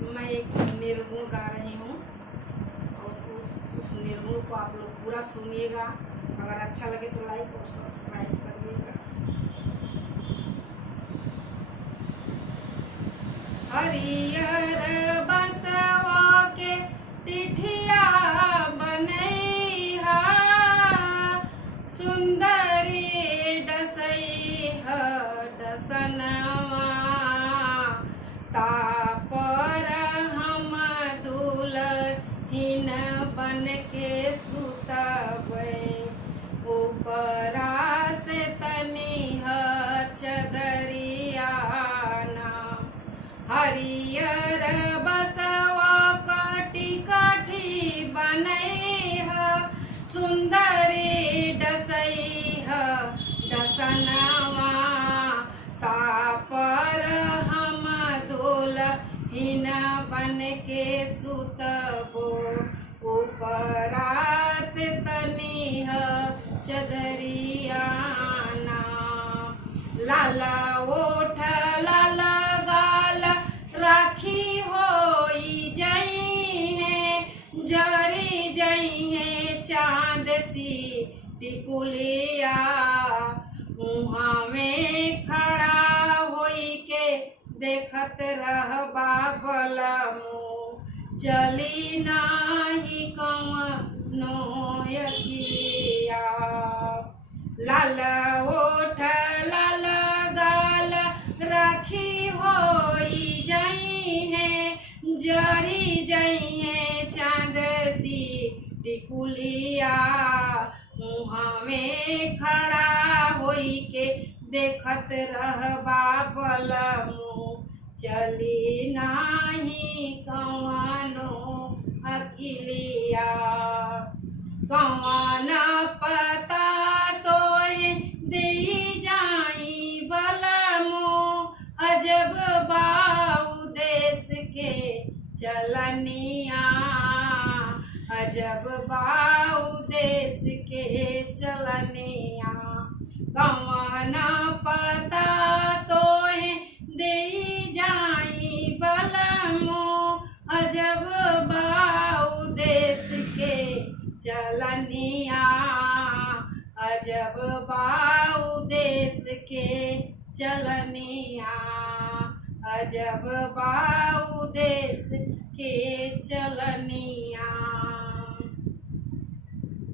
मैं एक निर्गुण गा रही हूँ और उस निर्गुण को आप लोग पूरा सुनिएगा। अगर अच्छा लगे तो लाइक और सब्सक्राइब करिएगा। हरियर बसवा के टिठिया बनैहा, सुंदरी डसैहा डसनवा, तापर हम दुलहिन बन के सुतबै, ऊपरा से तनिह चदरिया ना। हरियर बसवा काटी काठी बनैहा, सुंदरी डसैहा डसनवा, तापर हम दुलहिन बन के सुतबो, ऊपरा से तनिह चदरिया ना। लाला ओठ लाल गाल राखी होई जई है, जरी जई है चांद सी टिकुलिया, उहाँ में खड़ा होई के देखत रहबा बलमु, चली नाही कवनो अखिया। लाल ओठ लाल गाल राखी होई जई है, जरी जई है चांद सी टिकुलिया, मुँह में खड़ा होई के देखत रहबा बलमु, चली नाही कवनो अखिलिया। कवन पता तोहे देई जाई बलमु, अजब बाऊ देश के चलनिया, अजब बाऊ देश के चलनिया। कवन पता तोहे देई जाई बलमु, अजब बाऊ देश के चलनिया, अजब बाऊ देश के चलनिया, अजब बाऊ देश के चलनिया।